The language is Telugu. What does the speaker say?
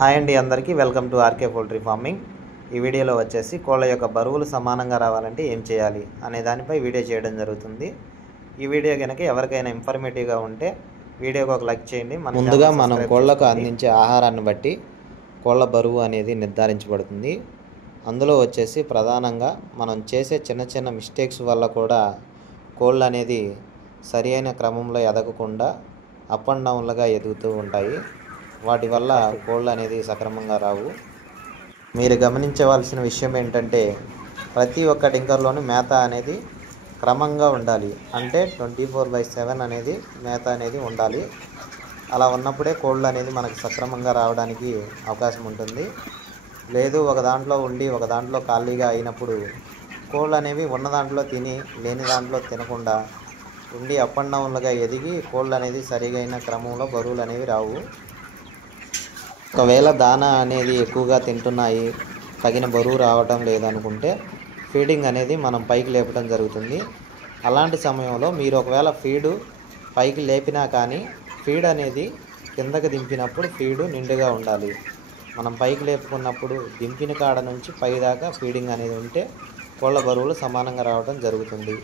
హాయ్ అండి, అందరికీ welcome to RK poultry farming. ఈ వీడియోలో వచ్చేసి కోళ్ళ యొక్క బరువులు సమానంగా రావాలంటే ఏం చేయాలి అనే దానిపై వీడియో చేయడం జరుగుతుంది. ఈ వీడియో కనుక ఎవరికైనా ఇన్ఫర్మేటివ్గా ఉంటే వీడియోకి ఒక లైక్ చేయండి. ముందుగా మనం కోళ్ళకు అందించే ఆహారాన్ని బట్టి కోళ్ళ బరువు అనేది నిర్ధారించబడుతుంది. అందులో వచ్చేసి ప్రధానంగా మనం చేసే చిన్న చిన్న మిస్టేక్స్ వల్ల కూడా కోళ్ళు అనేది సరి అయిన క్రమంలో ఎదగకుండా అప్ అండ్ డౌన్లుగా ఎదుగుతూ ఉంటాయి. వాటి వల్ల కోళ్ళు అనేది సక్రమంగా రావు. మీరు గమనించవలసిన విషయం ఏంటంటే ప్రతి ఒక్క టింకర్లోనూ మేత అనేది క్రమంగా ఉండాలి. అంటే 24/7 అనేది మేత అనేది ఉండాలి. అలా ఉన్నప్పుడే కోళ్ళు అనేది మనకు సక్రమంగా రావడానికి అవకాశం ఉంటుంది. లేదు ఒక దాంట్లో ఉండి ఒక దాంట్లో ఖాళీగా అయినప్పుడు కోళ్ళు అనేవి ఉన్న దాంట్లో తిని లేని దాంట్లో తినకుండా ఉండి అప్ అండ్ డౌన్లుగా ఎదిగి కోళ్ళు అనేది సరిగైన క్రమంలో బరువులు అనేవి రావు. ఒకవేళ దానా అనేది ఎక్కువగా తింటున్నాయి, తగిన బరువు రావటం లేదనుకుంటే ఫీడింగ్ అనేది మనం పైకి లేపడం జరుగుతుంది. అలాంటి సమయంలో మీరు ఒకవేళ ఫీడు పైకి లేపినా కానీ ఫీడ్ అనేది కిందకి దింపినప్పుడు ఫీడు నిండుగా ఉండాలి. మనం పైకి లేపుకున్నప్పుడు దింపిన కాడ నుంచి పై దాకా ఫీడింగ్ అనేది ఉంటే కోళ్ళ బరువులు సమానంగా రావడం జరుగుతుంది.